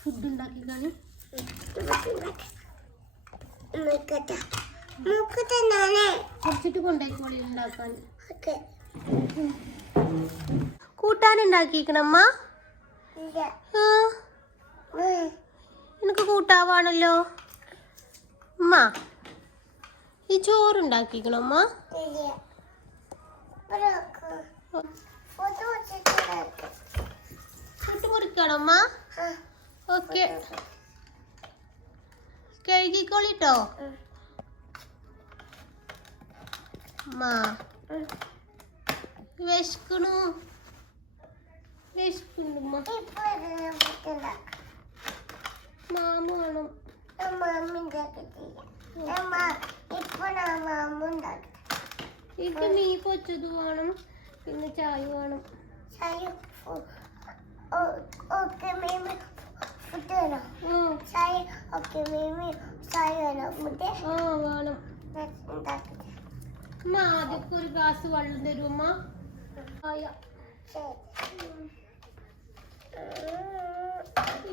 Food ഉണ്ടാക്കി കാണി കുറച്ചിട്ട് ഉണ്ടാക്കാൻ. കൂട്ടാൻ ഉണ്ടാക്കിക്കണമ്മ. എനിക്ക് കൂട്ടാവാണല്ലോ? അമ്മ ഈ ചോറുണ്ടാക്കിക്കണമ്മ കൂട്ട് മുറിക്കണമ്മ ഓക്കെ. കഴുകിക്കോളിട്ടോ മാ. വിശക്കണു വിശക്കുന്നുമ്മ മാമ വേണം എനിക്ക് മീ പൊച്ചത് വേണം. പിന്നെ ചായ വേണം. ചായ ഓക്കെ മേമി ഫുഡ് വേണോ ആ ചായ ഓക്കെ മേമി ചായ വേണോ. ഫുഡ് ആ വേണം. ഞാൻ ഉണ്ടാക്കട്ടെ അമ്മ ആദ്യമൊക്കെ ഒരു ഗ്ലാസ് വെള്ളം തരുമ്മ ചായ. ശരി.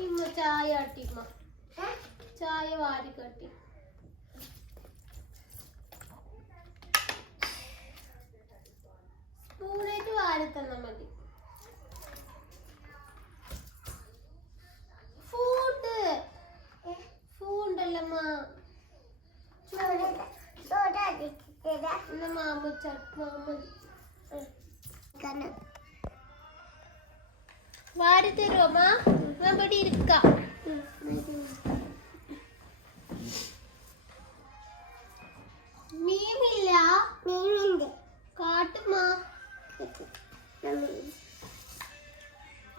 ഇമ്മ ചായ ആട്ടിമ്മ? ചായ വാരി കട്ടി. സ്പൂണായിട്ട് വാരി മതി ഫുഡ് ഏ? ഫുഡല്ലമ്മ സോഡ സോഡ അടിച്ചിട്ടില്ല എന്നാ മാമ മാമ കാരണം വാരി തരുമോ ഇവിടെ ഇരിക്കാം. മീനില്ല? മീനുണ്ട്. കാട്ടുമ്മ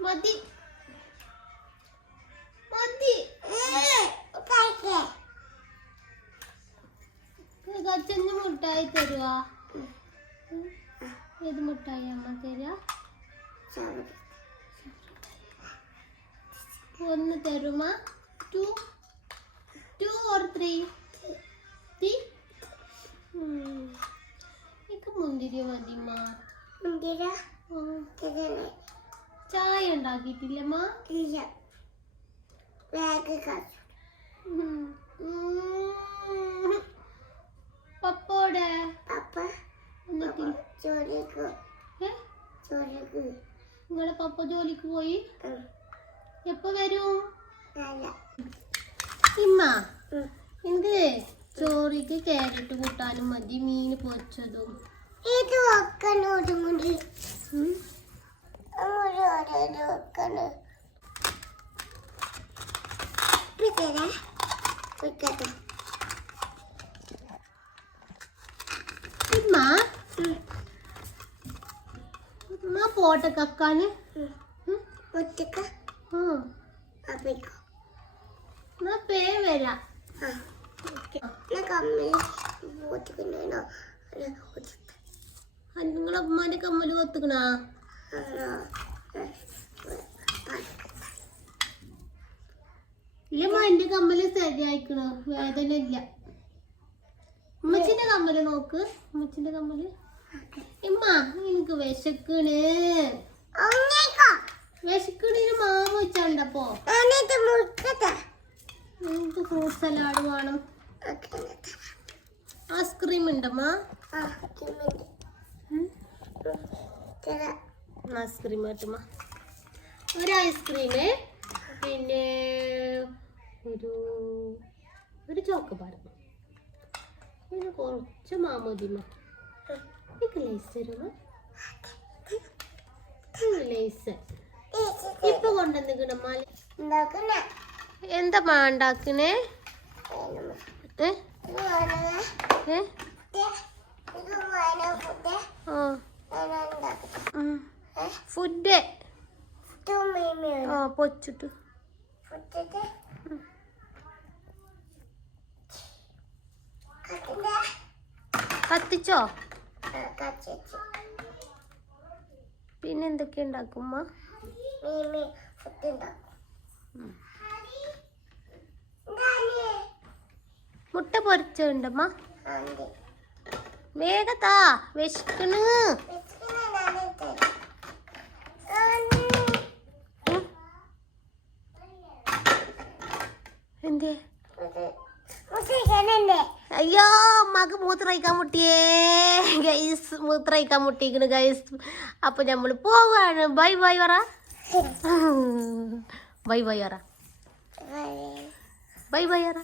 മതി. മതി. കച്ചഞ്ഞ് മുട്ടായി തരുവാ. ഏത് മുട്ടായി അമ്മ തരുക ഒന്ന് തരുമ two two or three three എനിക്ക് മുന്തിരി മതിമ്മ മുന്തിര ആ. ഇതിനെ ചായ ഉണ്ടാക്കിയിട്ടില്ലമ്മ ഇല്ല ബാഗ് കാച്ചു ഉം. ഉം. പപ്പോടെ പപ്പ നിങ്ങളെ പപ്പ ജോലിക്ക് പോയി? എപ്പോ വരും? ഇമ്മ. എന്ത്? ചോറിക്ക് കാരറ്റ് കൂട്ടാനും മതി മീൻ പൊരിച്ചതും. ഇത് വെക്കണം ഒതുങ്ങി ഉം. അങ്ങോട്ട് ഓരോരോ വെക്കണം. പിടിക്കട്ടെ പിടിക്കട്ടെ ഇമ്മ പോട്ടെ കക്കാന്. ഒറ്റക്ക? എന്നാ പേ വരാം. നിങ്ങളെ ഉമ്മാന്റെ കമ്മൽ കൊത്തുക്കണാ? ഇല്ലമ്മ എന്റെ കമ്മൽ ശരിയായിക്കണോ. വേദന ഇല്ല ഉമ്മച്ചിന്റെ കമ്മൽ നോക്ക്. അമ്മച്ചിന്റെ കമ്മൽ. ഇമ്മ എനിക്ക് വിശക്കണ്. വിശക്കണിന് മാവ് വെച്ചോണ്ടപ്പോ എനിക്ക് ഫ്രൂട്ട് സലാഡ് വേണം. ഐസ്ക്രീം ഉണ്ടമ്മ ഐസ്ക്രീം ആട്ടുമ്മ ഒരു ഐസ്ക്രീം പിന്നെ ഒരു ഒരു ചോക്കപ്പാട് പിന്നെ കുറച്ച് മാമോദിമ എനിക്ക് ലേസ് തരുമോ ലേസ് ഇപ്പൊ കൊണ്ടുവന്നിക്കണമ്മ എന്താ ഉണ്ടാക്കണേ? ഫുഡ്. ആ. പൊച്ചിട്ട്. കത്തിച്ചോ? കച്ചു പിന്നെ എന്തൊക്കെ ഉണ്ടാക്കും മുട്ട പൊരിച്ചുണ്ടമ്മ വേഗത്താ വിശക്കണ്. എന്തേ? അയ്യോ അമ്മയ്ക്ക് മൂത്രയിക്കാൻ മുട്ടിയേ. ഗൈസ് മൂത്രയിക്കാൻ മുട്ടിക്കണ് ഗൈസ് അപ്പൊ നമ്മൾ പോവാണ്. ബൈ ബൈ പറ. ബൈ ബൈ പറ. ബൈ ബൈ പറ.